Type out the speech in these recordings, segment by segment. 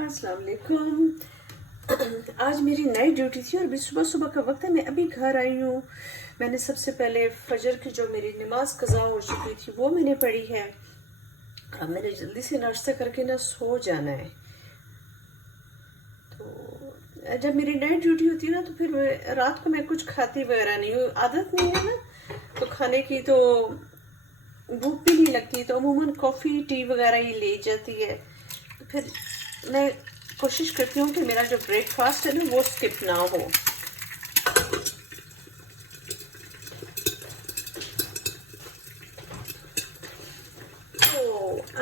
अस्सलाम वालेकुम। आज मेरी नाइट ड्यूटी थी और अभी सुबह सुबह का वक्त है। मैं अभी घर आई हूँ। मैंने सबसे पहले फजर की जो मेरी नमाज कज़ा हो चुकी थी वो मैंने पढ़ी है। अब मैंने जल्दी से नाश्ता करके ना सो जाना है। तो जब मेरी नाइट ड्यूटी होती है ना तो फिर रात को मैं कुछ खाती वगैरह नहीं हूँ, आदत नहीं है ना तो खाने की, तो भूख भी नहीं लगती, तो अमूमन कॉफ़ी टी वगैरह ही ले जाती है। तो फिर मैं कोशिश करती हूँ कि मेरा जो ब्रेकफास्ट है ना वो स्किप ना हो। तो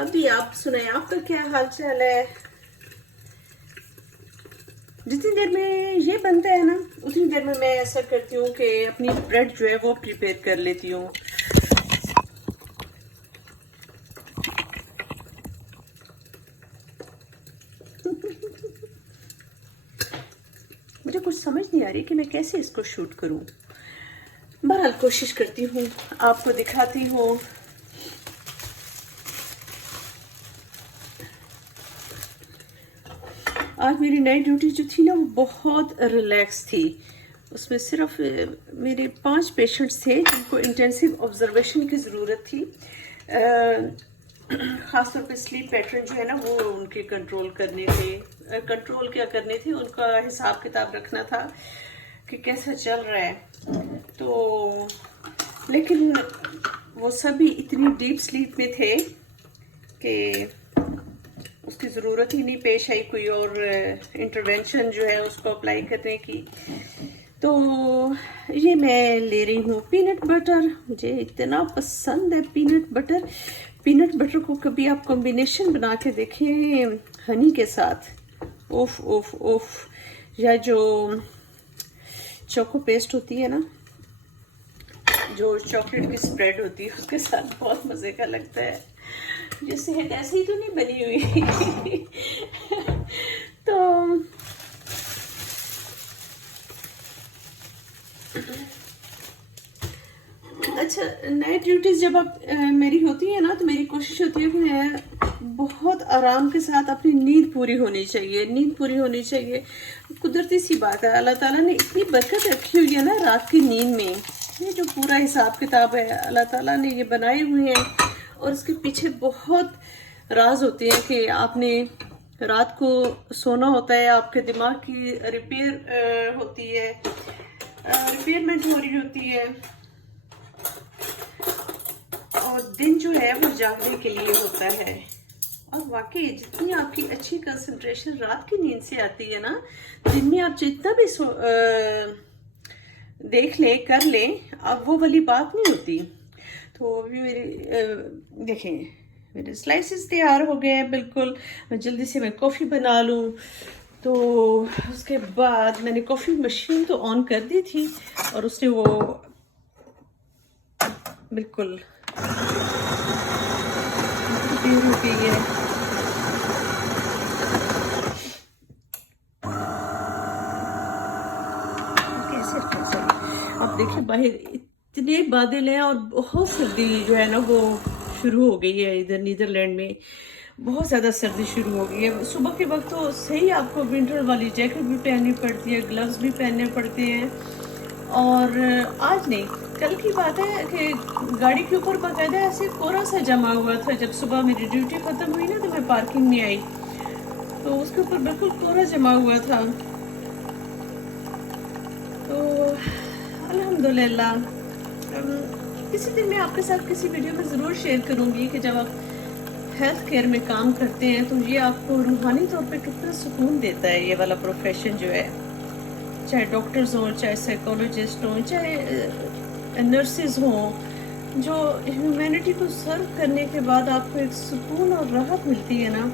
अभी आप सुनाए, आपका क्या हाल चाल है? जितनी देर में ये बनता है ना उतनी देर में मैं ऐसा करती हूँ कि अपनी ब्रेड जो है वो प्रिपेयर कर लेती हूँ। मुझे कुछ समझ नहीं आ रही कि मैं कैसे इसको शूट करूँ। बहरहाल कोशिश करती हूँ, आपको दिखाती हूँ। आज मेरी नाइट ड्यूटी जो थी ना वो बहुत रिलैक्स थी। उसमें सिर्फ मेरे 5 पेशेंट्स थे जिनको इंटेंसिव ऑब्जर्वेशन की ज़रूरत थी। ख़ास तौर पे स्लीप पैटर्न जो है ना वो उनके कंट्रोल करने थे। कंट्रोल क्या करने थे, उनका हिसाब किताब रखना था कि कैसा चल रहा है। तो लेकिन वो सभी इतनी डीप स्लीप में थे कि उसकी ज़रूरत ही नहीं पेश आई कोई और इंटरवेंशन जो है उसको अप्लाई करने की। तो ये मैं ले रही हूँ पीनट बटर। मुझे इतना पसंद है पीनट बटर। पीनट बटर को कभी आप कॉम्बिनेशन बना के देखें हनी के साथ, उफ उफ उफ। या जो चोको पेस्ट होती है ना, जो चॉकलेट की स्प्रेड होती है उसके साथ बहुत मज़े का लगता है। ये सेहत ऐसे ही तो नहीं बनी हुई। तो अच्छा, नाइट ड्यूटीज जब आप मेरी होती है ना तो मेरी कोशिश होती है कि मैं बहुत आराम के साथ, अपनी नींद पूरी होनी चाहिए, नींद पूरी होनी चाहिए। कुदरती सी बात है, अल्लाह ताला ने इतनी बरकत रखी हुई है ना रात की नींद में। ये जो पूरा हिसाब किताब है अल्लाह ताला ने ये बनाए हुए हैं और इसके पीछे बहुत राज होते हैं कि आपने रात को सोना होता है, आपके दिमाग की रिपेयर होती है, रिपेयरमेंट हो रही होती है, और दिन जो है वो जागने के लिए होता है। और वाकई जितनी आपकी अच्छी कंसंट्रेशन रात की नींद से आती है ना, दिन में आप जितना भी देख लें कर लें, अब वो वाली बात नहीं होती। तो अभी मेरी देखें मेरे स्लाइसेस तैयार हो गए हैं बिल्कुल। मैं जल्दी से मैं कॉफ़ी बना लूँ। तो उसके बाद मैंने कॉफ़ी मशीन तो ऑन कर दी थी और उसने वो बिल्कुल देर हो गई है। कैसे कैसे अब देखिए बाहर इतने बादल हैं और बहुत सर्दी जो है ना वो शुरू हो गई है। इधर नीदरलैंड में बहुत ज़्यादा सर्दी शुरू हो गई है। सुबह के वक्त तो सही आपको विंटर वाली जैकेट भी पहननी पड़ती है, ग्लव्स भी पहनने पड़ते हैं। और आज नहीं, कल की बात है कि गाड़ी के ऊपर बाकायदा ऐसे कोहरा सा जमा हुआ था। जब सुबह मेरी ड्यूटी ख़त्म हुई ना तो मैं पार्किंग में आई तो उसके ऊपर बिल्कुल कोहरा जमा हुआ था। तो अल्हम्दुलिल्लाह किसी दिन मैं आपके साथ किसी वीडियो में ज़रूर शेयर करूँगी कि जब आप हेल्थ केयर में काम करते हैं तो ये आपको रूहानी तौर पे कितना सुकून देता है। ये वाला प्रोफेशन जो है, चाहे डॉक्टर्स हों, चाहे साइकोलॉजिस्ट हों, चाहे नर्सेज हों, जो ह्यूमैनिटी को सर्व करने के बाद आपको एक सुकून और राहत मिलती है ना,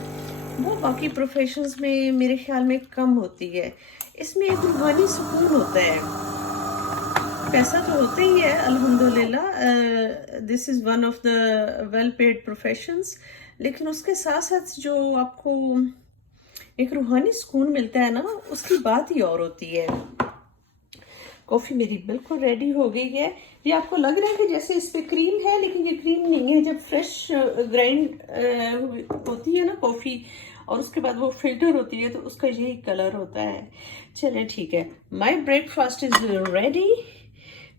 वो बाकी प्रोफेशंस में मेरे ख्याल में कम होती है। इसमें एक रूहानी सुकून होता है। पैसा तो होता ही है अल्हम्दुलिल्लाह, this is one of the well paid professions, लेकिन उसके साथ साथ जो आपको एक रूहानी सुकून मिलता है ना उसकी बात ही और होती है। कॉफ़ी मेरी बिल्कुल रेडी हो गई है। ये आपको लग रहा है कि जैसे इस पे क्रीम है, लेकिन ये क्रीम नहीं है। जब फ्रेश ग्राइंड होती है ना कॉफ़ी और उसके बाद वो फिल्टर होती है तो उसका यही कलर होता है। चलिए ठीक है, माय ब्रेकफास्ट इज़ रेडी।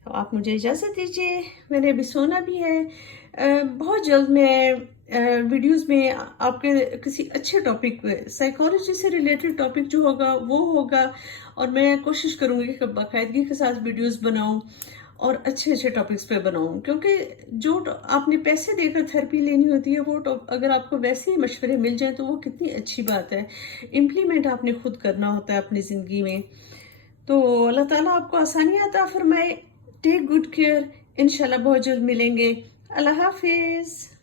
तो आप मुझे इजाज़त दीजिए, मैंने अभी सोना भी है। बहुत जल्द मैं वीडियोस में आपके किसी अच्छे टॉपिक पे, साइकोलॉजी से रिलेटेड टॉपिक जो होगा वो होगा, और मैं कोशिश करूँगी कि बाकायदगी के साथ वीडियोस बनाऊँ और अच्छे अच्छे टॉपिक्स पे बनाऊँ। क्योंकि जो आपने पैसे देकर थेरेपी लेनी होती है वो अगर आपको वैसे ही मशवरे मिल जाए तो वो कितनी अच्छी बात है। इम्प्लीमेंट आपने खुद करना होता है अपनी ज़िंदगी में। तो अल्लाह ताला आपको आसानियाँ अता फरमाए। टेक गुड केयर, इंशाल्लाह बहुत जल्द मिलेंगे। अल्लाह हाफिज़।